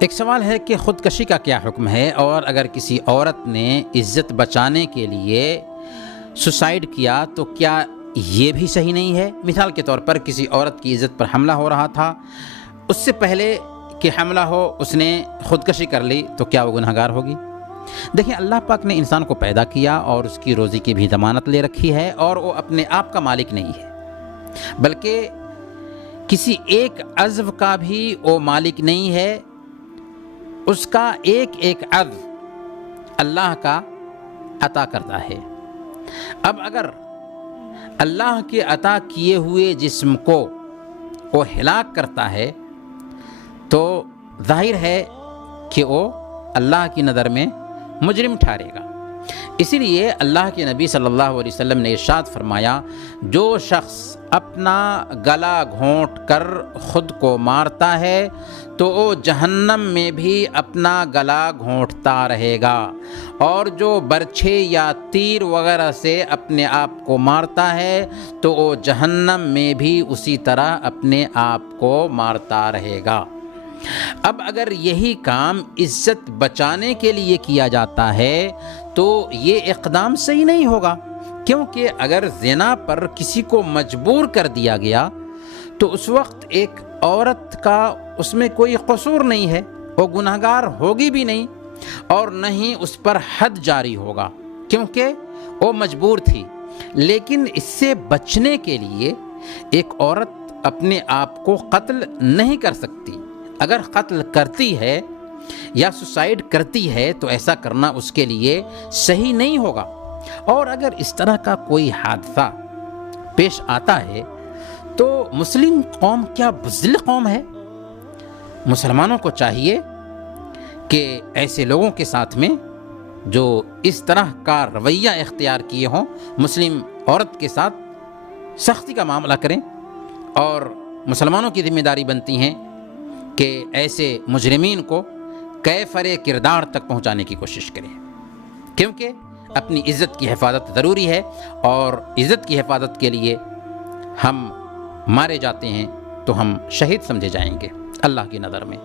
ایک سوال ہے کہ خودکشی کا کیا حکم ہے، اور اگر کسی عورت نے عزت بچانے کے لیے سوسائڈ کیا تو کیا یہ بھی صحیح نہیں ہے؟ مثال کے طور پر کسی عورت کی عزت پر حملہ ہو رہا تھا، اس سے پہلے کہ حملہ ہو اس نے خودکشی کر لی، تو کیا وہ گنہگار ہوگی؟ دیکھیں، اللہ پاک نے انسان کو پیدا کیا اور اس کی روزی کی بھی ضمانت لے رکھی ہے، اور وہ اپنے آپ کا مالک نہیں ہے، بلکہ کسی ایک عضو کا بھی وہ مالک نہیں ہے، اس کا ایک ایک عضو اللہ کا عطا کرتا ہے۔ اب اگر اللہ کے عطا کیے ہوئے جسم کو وہ ہلاک کرتا ہے تو ظاہر ہے کہ وہ اللہ کی نظر میں مجرم ٹھہرے گا۔ اسی لیے اللہ کے نبی صلی اللہ علیہ وسلم نے ارشاد فرمایا، جو شخص اپنا گلا گھونٹ کر خود کو مارتا ہے تو وہ جہنم میں بھی اپنا گلا گھونٹتا رہے گا، اور جو برچھے یا تیر وغیرہ سے اپنے آپ کو مارتا ہے تو وہ جہنم میں بھی اسی طرح اپنے آپ کو مارتا رہے گا۔ اب اگر یہی کام عزت بچانے کے لیے کیا جاتا ہے تو یہ اقدام صحیح نہیں ہوگا، کیونکہ اگر زنا پر کسی کو مجبور کر دیا گیا تو اس وقت ایک عورت کا اس میں کوئی قصور نہیں ہے، وہ گنہگار ہوگی بھی نہیں، اور نہ ہی اس پر حد جاری ہوگا کیونکہ وہ مجبور تھی۔ لیکن اس سے بچنے کے لیے ایک عورت اپنے آپ کو قتل نہیں کر سکتی۔ اگر قتل کرتی ہے یا سوسائڈ کرتی ہے تو ایسا کرنا اس کے لیے صحیح نہیں ہوگا۔ اور اگر اس طرح کا کوئی حادثہ پیش آتا ہے تو مسلم قوم کیا بزدل قوم ہے؟ مسلمانوں کو چاہیے کہ ایسے لوگوں کے ساتھ میں جو اس طرح کا رویہ اختیار کیے ہوں، مسلم عورت کے ساتھ سختی کا معاملہ کریں، اور مسلمانوں کی ذمہ داری بنتی ہیں کہ ایسے مجرمین کو کیفر کردار تک پہنچانے کی کوشش کریں، کیونکہ اپنی عزت کی حفاظت ضروری ہے، اور عزت کی حفاظت کے لیے ہم مارے جاتے ہیں تو ہم شہید سمجھے جائیں گے اللہ کی نظر میں۔